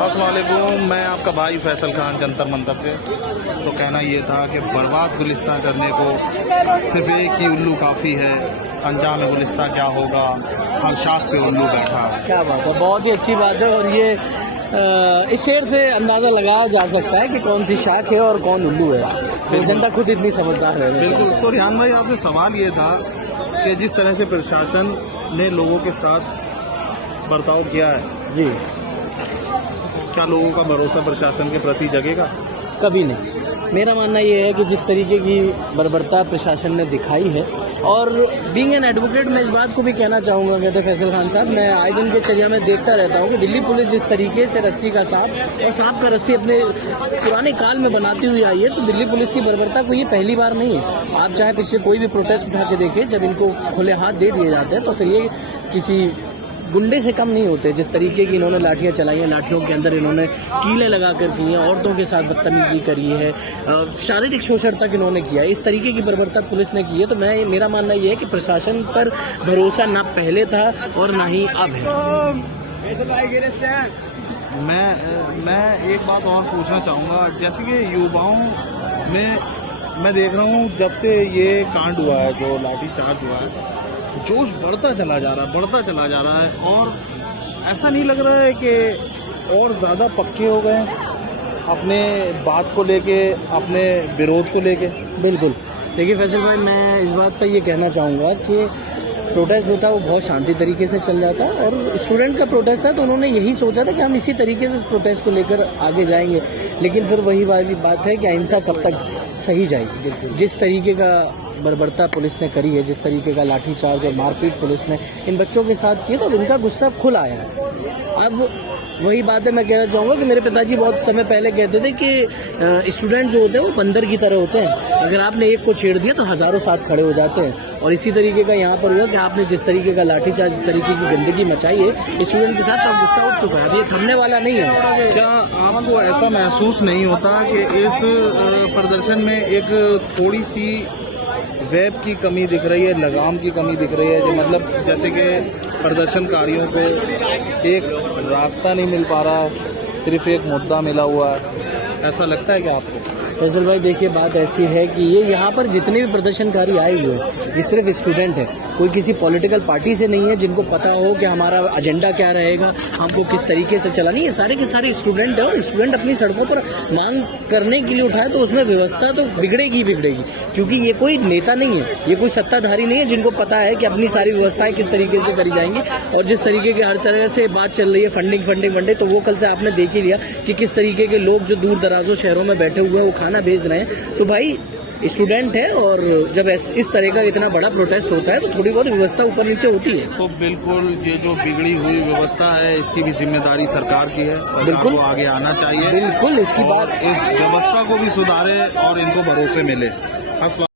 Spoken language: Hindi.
अस्सलाम वालेकुम, मैं आपका भाई फैसल खान जंतर मंतर से। तो कहना ये था कि बर्बाद गुलिस्तान करने को सिर्फ एक ही उल्लू काफ़ी है। अंजाम गुलिस्तान क्या होगा, हर शाख पे उल्लू बैठा। क्या बात है, बहुत ही अच्छी बात है। और ये इस शेर से अंदाज़ा लगाया जा सकता है कि कौन सी शाख है और कौन उल्लू है। तो जनता खुद इतनी समझदार है। बिल्कुल। तो रिहान भाई, आपसे सवाल ये था कि जिस तरह से प्रशासन ने लोगों के साथ बर्ताव किया है जी, क्या लोगों का भरोसा प्रशासन के प्रति जगेगा? कभी नहीं। मेरा मानना ये है कि जिस तरीके की बर्बरता प्रशासन ने दिखाई है, और बीइंग एन एडवोकेट मैं इस बात को भी कहना चाहूँगा, कहते फैसल खान साहब, मैं आए दिन के चर्या में देखता रहता हूँ कि दिल्ली पुलिस जिस तरीके से रस्सी का सांप और सांप का रस्सी अपने पुराने काल में बनाती हुई आई है, तो दिल्ली पुलिस की बर्बरता को ये पहली बार नहीं है। आप चाहे पिछले कोई भी प्रोटेस्ट उठा के देखें, जब इनको खुले हाथ दे दिए जाते हैं तो फिर ये किसी गुंडे से कम नहीं होते। जिस तरीके की इन्होंने लाठियां चलाई हैं, लाठियों के अंदर इन्होंने कीलें लगा कर की हैं, औरतों के साथ बदतमीजी करी है, शारीरिक शोषण तक इन्होंने किया है। इस तरीके की बर्बरता पुलिस ने की है। तो मेरा मानना ये है कि प्रशासन पर भरोसा ना पहले था और ना ही अब है। मैं एक बात और पूछना चाहूँगा, जैसे कि युवाओं में मैं देख रहा हूँ जब से ये कांड हुआ है, जो लाठी चार्ज हुआ है, जोश बढ़ता चला जा रहा है और ऐसा नहीं लग रहा है कि और ज़्यादा पक्के हो गए अपने बात को लेके, अपने विरोध को लेके। बिल्कुल। देखिए फैसल भाई, मैं इस बात पर ये कहना चाहूँगा कि प्रोटेस्ट जो था वो बहुत शांति तरीके से चल जाता है, और स्टूडेंट का प्रोटेस्ट था तो उन्होंने यही सोचा था कि हम इसी तरीके से प्रोटेस्ट को लेकर आगे जाएंगे। लेकिन फिर वही वाली बात है कि अहिंसा कब तक सही जाएगी। जिस तरीके का बर्बरता पुलिस ने करी है, जिस तरीके का लाठीचार्ज और मारपीट पुलिस ने इन बच्चों के साथ की, तो इनका गुस्सा खुल आया है। अब वही बात है, मैं कहना चाहूँगा कि मेरे पिताजी बहुत समय पहले कहते थे कि स्टूडेंट जो होते हैं वो बंदर की तरह होते हैं, अगर आपने एक को छेड़ दिया तो हज़ारों साथ खड़े हो जाते हैं। और इसी तरीके का यहाँ पर हुआ कि आपने जिस तरीके का लाठीचार्ज, जिस तरीके की गंदगी मचाई है स्टूडेंट के साथ, अब गुस्सा उठ चुका है। ये थमने वाला नहीं है। क्या आपको ऐसा महसूस नहीं होता कि इस प्रदर्शन में एक थोड़ी सी वेब की कमी दिख रही है, लगाम की कमी दिख रही है, जो मतलब जैसे कि प्रदर्शनकारियों को एक रास्ता नहीं मिल पा रहा, सिर्फ एक मुद्दा मिला हुआ है, ऐसा लगता है क्या आपको? फैसल भाई देखिए, बात ऐसी है कि ये यहाँ पर जितने भी प्रदर्शनकारी आए हुए हैं ये सिर्फ स्टूडेंट है, कोई किसी पॉलिटिकल पार्टी से नहीं है जिनको पता हो कि हमारा एजेंडा क्या रहेगा, हमको किस तरीके से चलाना। ये सारे के सारे स्टूडेंट है, और स्टूडेंट अपनी सड़कों पर मांग करने के लिए उठाए तो उसमें व्यवस्था तो बिगड़ेगी ही बिगड़ेगी, क्योंकि ये कोई नेता नहीं है, ये कोई सत्ताधारी नहीं है जिनको पता है कि अपनी सारी व्यवस्थाएं किस तरीके से करी जाएंगी। और जिस तरीके की हर तरह से बात चल रही है फंडिंग, तो वो कल से आपने देख ही लिया कि किस तरीके के लोग जो दूर दराजों शहरों में बैठे हुए हैं वो खाना भेज रहे हैं। तो भाई स्टूडेंट है, और जब इस तरह का इतना बड़ा प्रोटेस्ट होता है तो थोड़ी बहुत व्यवस्था ऊपर नीचे होती है। तो बिल्कुल ये जो बिगड़ी हुई व्यवस्था है इसकी भी जिम्मेदारी सरकार की है, सरकार को आगे आना चाहिए। बिल्कुल, इसकी बात, इस व्यवस्था को भी सुधारे और इनको भरोसे मिले।